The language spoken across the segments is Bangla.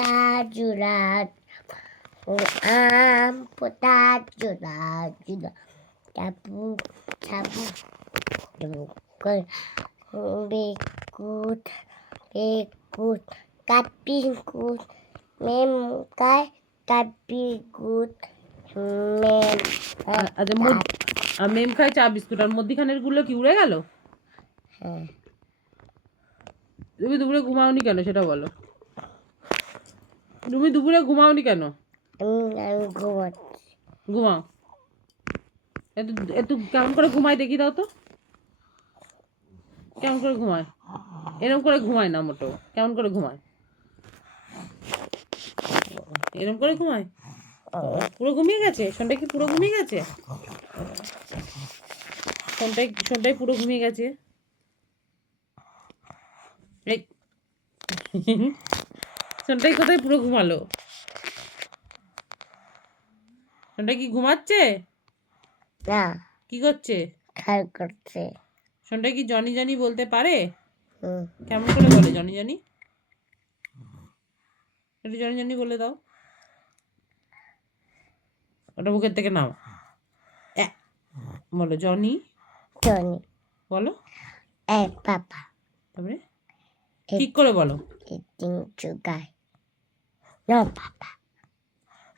পোতা জোড়া আম পোতা জোড়া জোড়া চাপু চাপু বেকুট বেকুট কাপি কুট মেম কাপি কুট মেম আচ্ছা মেম খায় চা বিস্কুট আর মধ্যিখানেরগুলো কি উড়ে গেল? হ্যাঁ। তুমি দুপুরে ঘুমাওনি কেন সেটা বলো। তুমি দুপুরে ঘুমাওনি কেন? আমি আমি ঘুমাচ্ছি। ঘুমাও। একটু একটু কেমন করে ঘুমাই দেখি দাও তো। কেমন করে ঘুমায়? এরকম করে ঘুমায় না মোটো কেমন করে ঘুমায়? এরকম করে ঘুমায়? পুরো ঘুমিয়ে গেছে? সন্ধ্যায় কি পুরো ঘুমিয়ে গেছে? সন্ধ্যায় সন্ধ্যায় পুরো ঘুমিয়ে গেছে? এই সন্ধ্যায় কোথায় পুরো ঘুমালো? সন্ধ্যায় কি ঘুমাচ্ছে? না। কি করছে? খেয়াল করছে। সন্ধ্যায় কি জনি জনি বলতে পারে? কেমন করে বলে জনি জনি? একটু জনি জনি বলে দাও। ওটা বুকের থেকে নাও। বলো জনি? টনি বলো। এ পাপা তারপরে? ঠিক করে বলো eating sugar. No, Papa.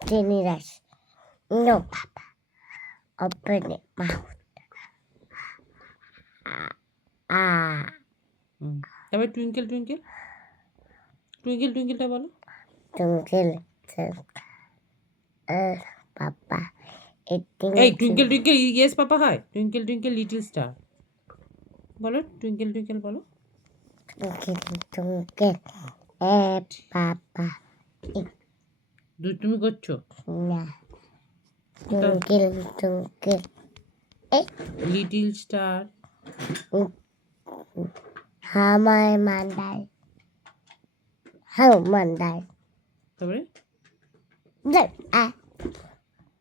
Jenny rice. No, Papa. Open it mouth. Ah। তারপরে টুইঙ্কেল টুইঙ্কেল টুইঙ্কেল টুইঙ্কেলটা বলো twinkle, twinkle. Uh, এই টুইঙ্কেল টুইঙ্কেল ইয়েস পাপা হয় টুইঙ্কেল টুইঙ্কেল লিটল স্টার বলো টুইঙ্কেল টুইঙ্কেল বলো twinkle, twinkle. Eh, Papa. দুষ্টুমি করছো Nah. Twinkle, twinkle. Eh, little star how my Monday? How Monday? তারপরে Look, ah,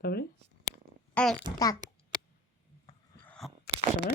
তারপরে eh, duck. তারপরে